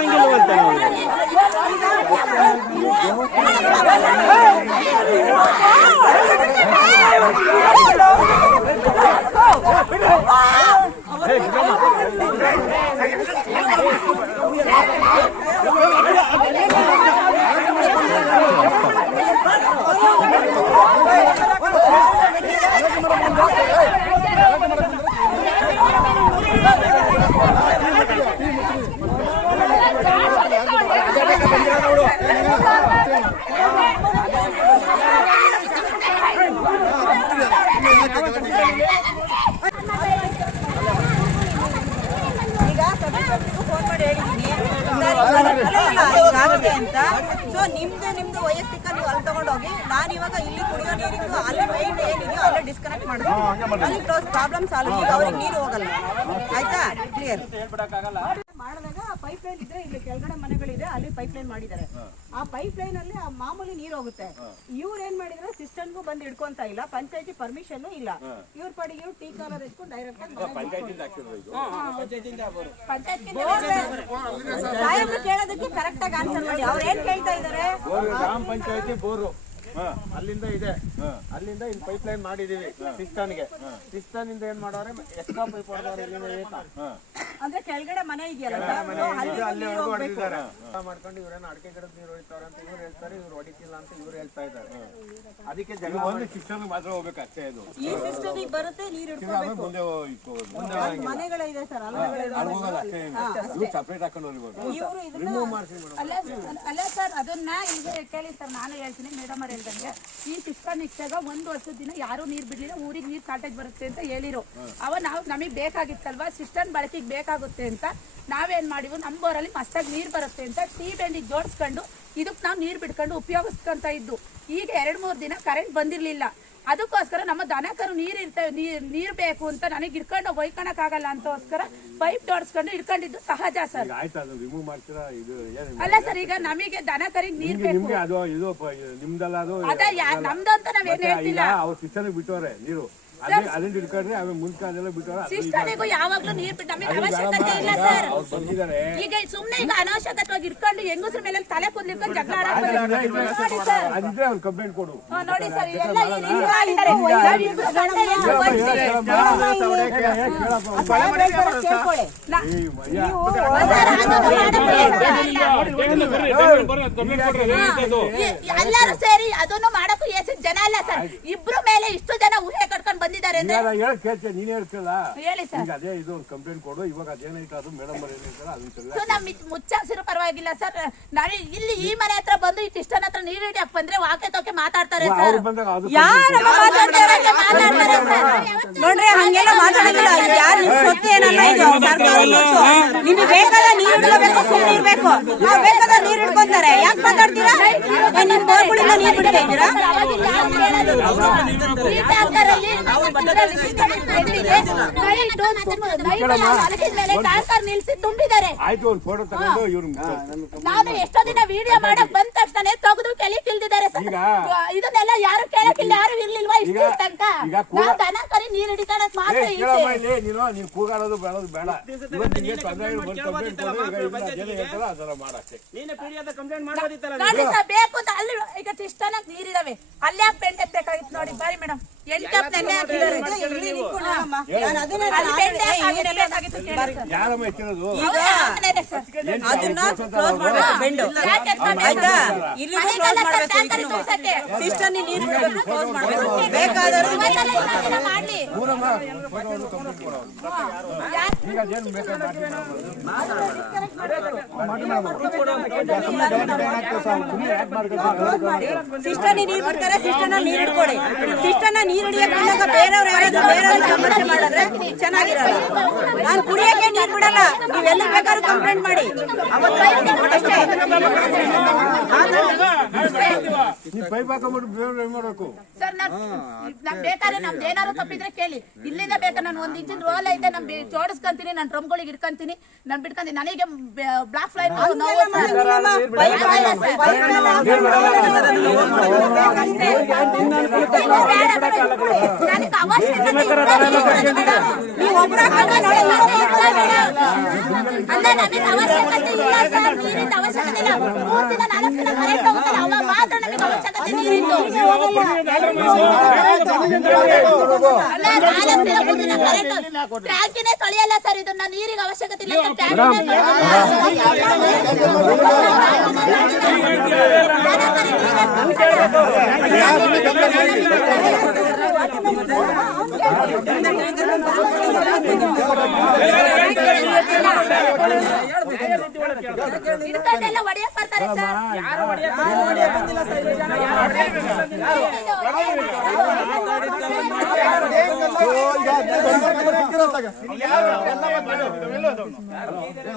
ಬಿಡಂಗಿಲ್ವಂತೆ ನಾವು ಈಗ ಸದಸ್ಯರಿಗೂ ಫೋನ್ ಮಾಡಿ ಹೇಳಿದ್ದೀನಿ ಸರ್ ಹಿಂಗಾಗುತ್ತೆ ಅಂತ. ಸೊ ನಿಮ್ದು ನಿಮ್ದು ವೈಯಕ್ತಿಕ ನೀವು ಅಲ್ಲಿ ತಗೊಂಡೋಗಿ ನಾನು ಇವಾಗ ಇಲ್ಲಿ ಕುಡಿಯೋ ನೀರಿಂದು ಅಲ್ಲಿ ಮೈನ್ ಏನಿದೆಯೋ ಅಲ್ಲೇ ಡಿಸ್ಕನೆಕ್ಟ್ ಮಾಡ್ತೀನಿ ಅಲ್ಲಿ ಕ್ಲೋಸ್ ಪ್ರಾಬ್ಲಮ್ ಸಾಲ್ವ್ ಈಗ ಅವ್ರಿಗೆ ನೀರು ಹೋಗಲ್ಲ. ಆಯ್ತಾ? ಕ್ಲಿಯರ್ ಮಾಡಿದಾಗ ಪೈಪ್ ಲೈನ್ ಇದ್ರೆ ಇಲ್ಲಿ ಕೆಳಗಡೆ ಮನೆಗಳಿದೆ ಅಲ್ಲಿ ಪೈಪ್ ಲೈನ್ ಮಾಡಿದ್ದಾರೆ ಆ ಪೈಪ್ ಲೈನ್ ಅಲ್ಲಿ ಆ ಮಾಮೂಲಿ ನೀರು ಹೋಗುತ್ತೆ ಇವ್ರು ಏನ್ ಮಾಡಿದ್ರೆ ಸಿಸ್ಟಮ್ಗೂ ಬಂದು ಹಿಡ್ಕೊಂತ ಇಲ್ಲ ಪಂಚಾಯತಿ ಪರ್ಮಿಷನ್ ಇಲ್ಲ ಇವ್ರ ಪಡಿ ಇವ್ರು ಟೀ ಕಾಲರ್ ಇಟ್ಕೊಂಡು ಡೈರೆಕ್ಟ್ ಪಂಚಾಯತ್ ಕೇಳೋದಕ್ಕೆ ಕರೆಕ್ಟ್ ಆಗಿ ಆನ್ಸರ್ ಮಾಡಿ ಅವ್ರು ಏನ್ ಕೇಳ್ತಾ ಇದಾರೆ ಗ್ರಾಮ ಪಂಚಾಯತಿ ಬೋರು ಅಲ್ಲಿಂದ ಇದೆ ಅಲ್ಲಿಂದ ಇಲ್ಲಿ ಪೈಪ್ ಲೈನ್ ಮಾಡಿದೀವಿ ಸಿಸ್ಟನ್ಗೆ ಸಿಸ್ಟನ್ ಇಂದ ಏನ್ ಮಾಡೋರೆ ಎಕ್ಸ್ಟ್ರಾ ಪೈಪ್ ಹೊಡೆದವ್ರೆ ಅಂದ್ರೆ ಕೆಳಗಡೆ ಮನೆ ಇದೆಯಲ್ಲ ಸರ್? so ಅಲ್ಲಿಗೂ ಅಲ್ಲಿ ನೀರು ಹೊಡೆದಿದ್ದಾರೆ ಮಾಡ್ಕೊಂಡು ಇವ್ರೇನು ಅಡಿಕೆ ಗಿಡದ ನೀರು ಹೊಡಿತಾರೆ ಅಂತ ಇವ್ರು ಹೇಳ್ತಾರೆ ಇವ್ರು ಹೊಡಿತಿಲ್ಲ ಅಂತ ಇವ್ರು ಹೇಳ್ತಾ ಇದ್ದಾರೆ. ಅದಕ್ಕೆ ಜನ ಒಂದು ಶಿಕ್ಷಣ ಮಾತ್ರ ಹೋಗ್ಬೇಕು ಅಷ್ಟೇ ಇದು ಈ ಸಿಸ್ಟಮ್ ಬರುತ್ತೆ ನೀರು ಹಿಡ್ಕೋಬೇಕು. ಮುಂದೆ ಇಟ್ಕೋಬೋದು ಅಲ್ಲಿ ಮನೆಗಳಿದೆ ಸರ್ ಹೋಗೋದು ಅಷ್ಟೇ. ಇವ್ರು ಸಪ್ರೇಟ್ ಹಾಕೊಂಡು ಹೋಗ್ಬೋದು ಇವರು ಇದನ್ನ ಅಲ್ಲ ಅಲ್ಲ ಸರ್ ಅದನ್ನ ಈಗ ಕೇಳಿ ಸರ್ ನಾನು ಹೇಳ್ತೀನಿ. ಮೇಡಮ್ ಅವ್ರು ಹೇಳ್ದಂಗೆ ಈ ಸಿಸ್ಟಮ್ ಇಟ್ಟಾಗ ಒಂದು ವರ್ಷದ ದಿನ ಯಾರು ನೀರ್ ಬಿಡ್ಲಿಲ್ಲ ಊರಿಗೆ ನೀರ್ ಶಾರ್ಟೇಜ್ ಬರುತ್ತೆ ಅಂತ ಹೇಳಿರು. ಅವ ನಾವು ನಮಗೆ ಬೇಕಾಗಿತ್ತಲ್ವಾ? ಸಿಸ್ಟಮ್ ಬಳಕೆಗೆ ಬೇಕಾಗುತ್ತೆ ಅಂತ ನಾವೇನ್ ಮಾಡಿವು ನಮ್ಮ ಬೋರಲ್ಲಿ ಮಸ್ತಾಗಿ ನೀರ್ ಬರುತ್ತೆ ಅಂತ ಟೀ ಬೆಂಡಿಗೆ ಜೋಡಿಸ್ಕೊಂಡು ಇದಕ್ಕೆ ನಾವು ನೀರ್ ಬಿಡ್ಕೊಂಡು ಉಪಯೋಗಿಸ್ಕೊಂತ ಇದ್ದು. ಈಗ ಎರಡ್ ಮೂರ್ ದಿನ ಕರೆಂಟ್ ಬಂದಿರ್ಲಿಲ್ಲ. ಅದಕ್ಕೋಸ್ಕರ ನಮ್ಮ ದನಕರು ನೀರ್ ಇರ್ತವೆ ನೀರ್ ನೀರ್ ಬೇಕು ಅಂತ ನನಗೆ ಹಿಡ್ಕೊಂಡು ಆಗಲ್ಲ ಅಂತೋಸ್ಕರ ಪೈಪ್ ಜೋಡಿಸ್ಕೊಂಡು ಇಟ್ಕೊಂಡಿದ್ದು ಸಹಜ ಸರ್. ಅಲ್ಲ ಸರ್ ಈಗ ನಮಗೆ ದನಕರಿಗೆ ನೀರ್ ಬೇಕು. ಅದು ನಮ್ದು ಅಂತ ನಾವೇನ್ ಹೇಳ್ತಿಲ್ಲ. ಬಿಟ್ಟವ್ರೆ ನೀರು. ಅದೇ ಅದನ್ನ ಆಮೇಲೆ ಅದೆಲ್ಲ ಈಗ ಸಿಸ್ಟರಿಗೂ ಯಾವಾಗ್ಲೂ ನೀರ್ ಬಿಟ್ಟು ನಮಗೆ ಅದು ಅವಶ್ಯಕತೆ ಇಲ್ಲ ಸರ್ ಅವ್ರು ಬಂದಿದ್ದಾರೆ ಈಗ ಸುಮ್ನೆ ಈಗ ಅನಾವಶ್ಯಕವಾಗಿ ಇಟ್ಕೊಂಡು ಹೆಂಗಸ್ರ ಮೇಲೆ ತಲೆ ಕೂದ್ಲಿಟ್ಕೊಂಡು ಜಗಳ ನೋಡಿ ಸರ್ ಅದಿದ್ರೆ ಅವ್ರು ಕಂಪ್ಲೇಂಟ್ ಕೊಡು ನೋಡಿ ಎಲ್ಲ ಅದನ್ನು ಮಾಡಕ್ಕೆ ಈ- ಎಲ್ಲರೂ ಸೇರಿ ಅದನ್ನು ಮಾಡಕ್ಕೂ ಎಷ್ಟು ಜನ ಅಲ್ಲ ಸರ್ ಇಬ್ರು ಮೇಲೆ ಇಷ್ಟು ಜನ ಊಹೆ ಕಟ್ಕೊಂಡು ಬಂದಿದ್ದಾರೆ ಅಂದ್ರೆ? ಹೇಳ ಕೇಳ್ತೇನೆ ನೀನ್ ಹೇಳ್ತಿಲ್ಲ ಹೇಳಿ ಸರ್. ಈಗ ಅದೇ ಇದು ಒಂದು ಕಂಪ್ಲೇಂಟ್ ಕೊಡು ಇವಾಗ ಅದೇನೈತೆ ಅದು ಮೇಡಮ್ ಅವ್ರು ಏನ್ ಹೇಳ್ತಾರೆ ಅದನ್ನ ತೆಗ್ದು ಸೊ ನಮ್ ಮುಚ್ಚಾಕ್ಸಿರೋ ಪರವಾಗಿಲ್ಲ ಸರ್. ನಾನು ಇಲ್ಲಿ ಈ ಮನೆ ಹತ್ರ ಬಂದು ಇಷ್ಟು ಇಷ್ಟನ ಹತ್ರ ನೀರು ಹಿಡಿಯಕ್ ಬಂದ್ರೆ ವಾಕೆ ತೋಕೆ ಮಾತಾಡ್ತಾರೆ ಸರ್. ಅವ್ರು ಬಂದಾಗ ಅದು ಯಾರಮ್ಮ ಮಾತಾಡ್ತಾರೆ ಮಾತಾಡ್ತಾರೆ ಸರ್. ನೋಡ್ರಿ ಹಂಗೆಲ್ಲ ಮಾತಾಡೋದಿಲ್ಲ. ಯಾರು ನಿಮ್ ಸೊತ್ತು ಏನಲ್ಲ ಇದು? ಸರ್ಕಾರ ಬೇಕಾದ ಸುಮ್ಮನೆ ಇರ್ಬೇಕು. ನಾವು ಬೇಕಾದ ನೀರು ಹಿಡ್ಕೊಂತಾರೆ. ಯಾಕೆ ಮಾತಾಡ್ತೀರಾ? ನಿಮ್ ಬೋರ್ಗಳಿಂದ ನೀರು ಬಿಡ್ತಾ ಇದ್ದೀರಾ ನಿಲ್ಸಿ ತುಂಬಿದ್ದಾರೆ ನಾನು ಎಷ್ಟೋ ದಿನ ವಿಡಿಯೋ ಮಾಡಕ್ ಬಂದ ತಕ್ಷಣ ತೆಗೆದು ಕೆಲಿ ಕಿಲ್ದಿದ್ದಾರೆ ಈಗ- ಇದನ್ನೆಲ್ಲ ಯಾರು ಕೇಳಕ್ಕಿಲ್ಲ ಯಾರು ಇರ್ಲಿಲ್ವಾ ಇಷ್ಟು ತನಕ ನಾವು ದನ ಕರಿ ನೀರ್ ಏ ಮಾತ್ರ ನೀನು ನೀನು ಕೂಗಾಡೋದು ಬೇಡದು ಬೇಡ. ನೀನೆ ಪೀಡಿಯದ ಕಂಪ್ಲೇಂಟ್ ಬೇಕು ಅಂತ ಅಲ್ಲಿ ಈಗ ಇಷ್ಟನಾಗ ನೀರಿದಾವೆ. ಅಲ್ಲಿ ಪೆಂಡ್ ಎತ್ತಬೇಕಾಗಿತ್ತು ನೋಡಿ ಬಾರಿ ಮೇಡಮ್ ಯಾರಮ್ಮ ಎತ್ತಿರೋದು. ಅದನ್ನ ಕ್ಲೋಸ್ ಮಾಡ್ಬೇಕು ಬೆಂಡು. ಆಯ್ತಾ? ಇಲ್ಲಿ ಕ್ಲೋಸ್ ಮಾಡ್ಬೇಕು ತುಂಬ್ಸಕ್ಕೆ. ನೀರು ಬಿಡಬೇಕು ಕ್ಲೋಸ್ ಮಾಡ್ಬೇಕು. ಬೇಕಾದವರು ಇವತ್ತೆಲ್ಲ ಇದನ್ನ ಮಾಡ್ಲಿ. ಊರಮ್ಮ ಫೋಟೋ ಕಂಪ್ಲೇಂಟ್ ಕೊಡೋದು ಈಗ ಅದೇನು ಬೇಕಾದ್ರೆ ಮಾಡ್ತೀನಿ ಸಿಸ್ಟರ್ ನೀರು ಬಿಡ್ತಾರೆ ಸಿಸ್ಟರ್ನ ನೀರು ಇಟ್ಕೊಡಿ ಸಿಸ್ಟರ್ನ ನೀರು ಹಿಡಿಯಕ್ ಬಂದಾಗ ಬೇರೆಯವ್ರು ಯಾರಾದ್ರೂ ಬೇರೆಯವ್ರಿಗೆ ಸಮಸ್ಯೆ ಮಾಡಿದ್ರೆ ಚೆನ್ನಾಗಿರಲ್ಲ. ನಾನು ಕುಡಿಯಕ್ಕೆ ನೀರು ಬಿಡಲ್ಲ. ನೀವು ಎಲ್ಲಿ ಬೇಕಾದ್ರೂ ಕಂಪ್ಲೇಂಟ್ ಮಾಡಿ. ಸರ್ ನಾನ್ ನಮ್ ಬೇಕಾದ್ರೆ ನಮ್ದು ಏನಾದ್ರು ತಪ್ಪಿದ್ರೆ ಕೇಳಿ. ಇಲ್ಲಿಂದ ಬೇಕಾ ನಾನು ಒಂದ್ ಇಂಚಿನ ರೋಲ್ ಐತೆ ನಮ್ ಜೋಡಿಸ್ಕೊಂತೀನಿ ನಾನು ಡ್ರಮ್ಗಳಿಗೆ ಇಟ್ಕೊಂತೀನಿ ನಾನು ಬಿಟ್ಕೊಂತೀನಿ. ನನಗೆ ಬ್ಲಾಕ್ ಫ್ಲೈ ನೋವು ಅವಶ್ಯಕತೆ ಇಲ್ಲ. ಸರ್. ನೀರಿನ ಅವಶ್ಯಕತೆ ಇಲ್ಲ. ಮೂರ್ ದಿನ ನಾಲ್ಕು ದಿನ ಕರೆಂಟ್ ಹೋಗುತ್ತಲ್ಲ ಅವಾಗ ಟ್ಯಾಂಕಿನೇ ತೊಳೆಯಲ್ಲ ಸರ್ ಇದು ನನ್ನ ನೀರಿಗೆ ಅವಶ್ಯಕತೆ ಇಲ್ಲ ಅಂತ ಟ್ಯಾಂಕಿನೇ ಹಿಡ್ಕೊಂಡೆಲ್ಲ ಹೊಡೆಯಕ್ ಬಂದಿಲ್ಲ ಸರ್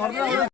¡Vamos!